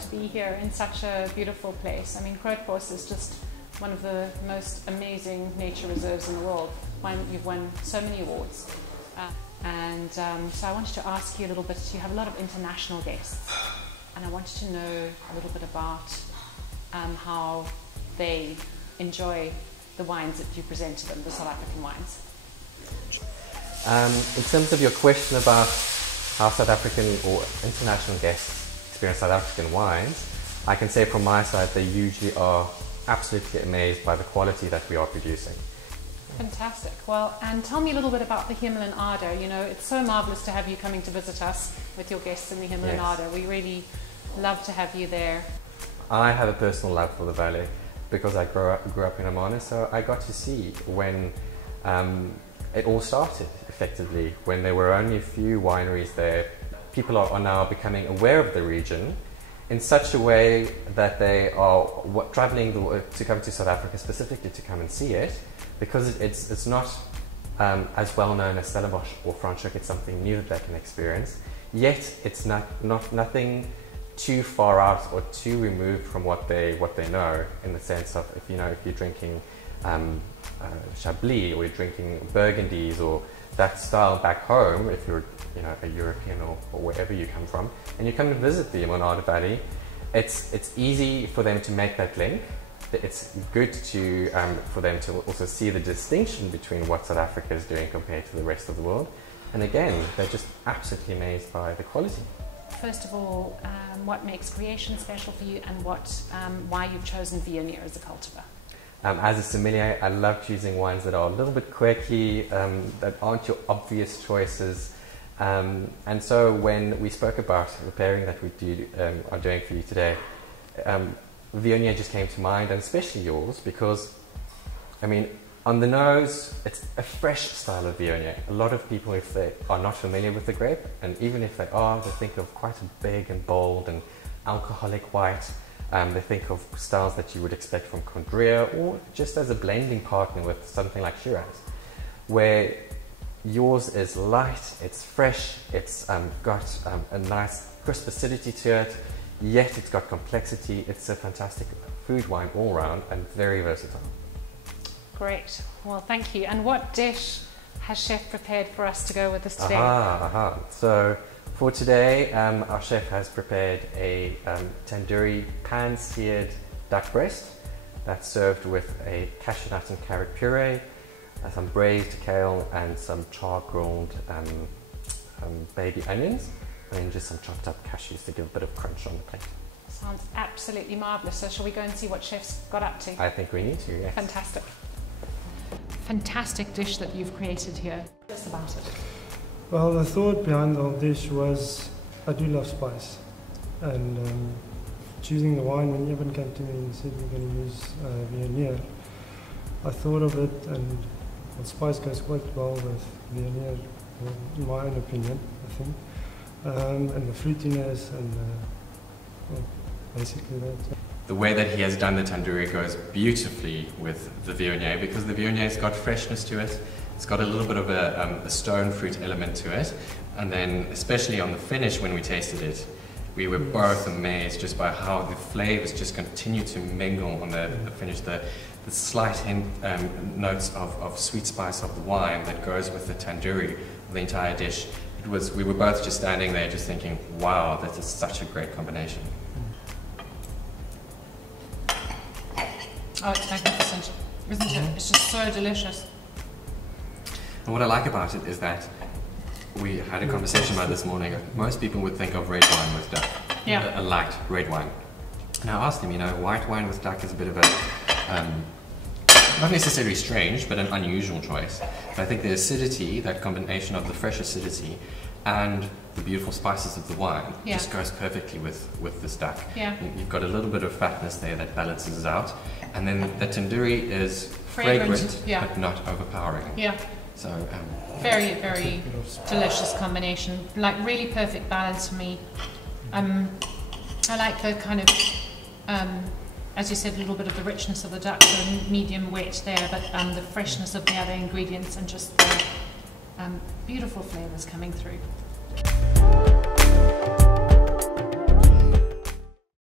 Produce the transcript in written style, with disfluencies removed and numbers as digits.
to be here in such a beautiful place. I mean, Grootbos is just one of the most amazing nature reserves in the world. You've won so many awards. So I wanted to ask you a little bit, you have a lot of international guests, and I wanted to know a little bit about how they enjoy the wines that you present to them, the South African wines. In terms of your question about how South African or international guests experience South African wines, I can say from my side they usually are absolutely amazed by the quality that we are producing. Fantastic. Well, and tell me a little bit about the Himmel and Aarde. You know, it's so marvellous to have you coming to visit us with your guests in the Himmel and Aarde. We really love to have you there. I have a personal love for the valley because I grew up in Oman, so I got to see when it all started, effectively, when there were only a few wineries there. People are now becoming aware of the region in such a way that they are travelling to come to South Africa specifically to come and see it, because it's not as well known as Stellenbosch or Franschhoek. It's something new that they can experience, yet it's nothing too far out or too removed from what they know, in the sense of, if you're drinking Chablis, or you're drinking Burgundies or that style back home, if you're a European or wherever you come from, and you come to visit the Aarde Valley, it's easy for them to make that link. It's good for them to also see the distinction between what South Africa is doing compared to the rest of the world, and again, they're just absolutely amazed by the quality. First of all, what makes Creation special for you, and why you've chosen Viognier as a cultivar? As a sommelier, I love choosing wines that are a little bit quirky, that aren't your obvious choices. And so when we spoke about the pairing that we are doing for you today, Viognier just came to mind, and especially yours, because, I mean, on the nose, it's a fresh style of Viognier. A lot of people, if they are not familiar with the grape, and even if they are, they think of quite a big and bold and alcoholic white. They think of styles that you would expect from Condrieu, or just as a blending partner with something like Shiraz, where yours is light, it's fresh, it's got a nice crisp acidity to it, yet it's got complexity. It's a fantastic food wine all round and very versatile. Great. Well, thank you. And what dish has Chef prepared for us to go with us today? So for today, our chef has prepared a tandoori pan-seared duck breast that's served with a cashew nut and carrot puree, some braised kale, and some char-grilled baby onions, and then just some chopped up cashews to give a bit of crunch on the plate. Sounds absolutely marvellous. So shall we go and see what Chef's got up to? I think we need to, yes. Fantastic. Fantastic dish that you've created here. Tell us about it. Well, the thought behind the whole dish was, I do love spice, and choosing the wine, when Eben came to me and said we're going to use Viognier, I thought of it, and spice goes quite well with Viognier, in my own opinion, I think, and the fruitiness, and basically that. The way that he has done the tandoori goes beautifully with the Viognier, because the Viognier has got freshness to it. It's got a little bit of a stone fruit element to it, and then especially on the finish when we tasted it, we were both amazed just by how the flavors just continue to mingle on the finish. The slight notes of sweet spice of the wine that goes with the tandoori, the entire dish. We were both just standing there just thinking, wow, that is such a great combination. Oh, it's magnificent, isn't it? It's just so delicious. And what I like about it is that we had a conversation about this morning. Most people would think of red wine with duck, a light red wine. And I asked them, white wine with duck is a bit of a, not necessarily strange, but an unusual choice. But I think the acidity, that combination of the fresh acidity and the beautiful spices of the wine just goes perfectly with this duck. Yeah. You've got a little bit of fatness there that balances out. And then the tandoori is fragrant, but not overpowering. Yeah. So, very, very delicious combination. Like, really perfect balance for me. I like the kind of, as you said, a little bit of the richness of the duck, so medium wet there, but the freshness of the other ingredients, and just the beautiful flavours coming through.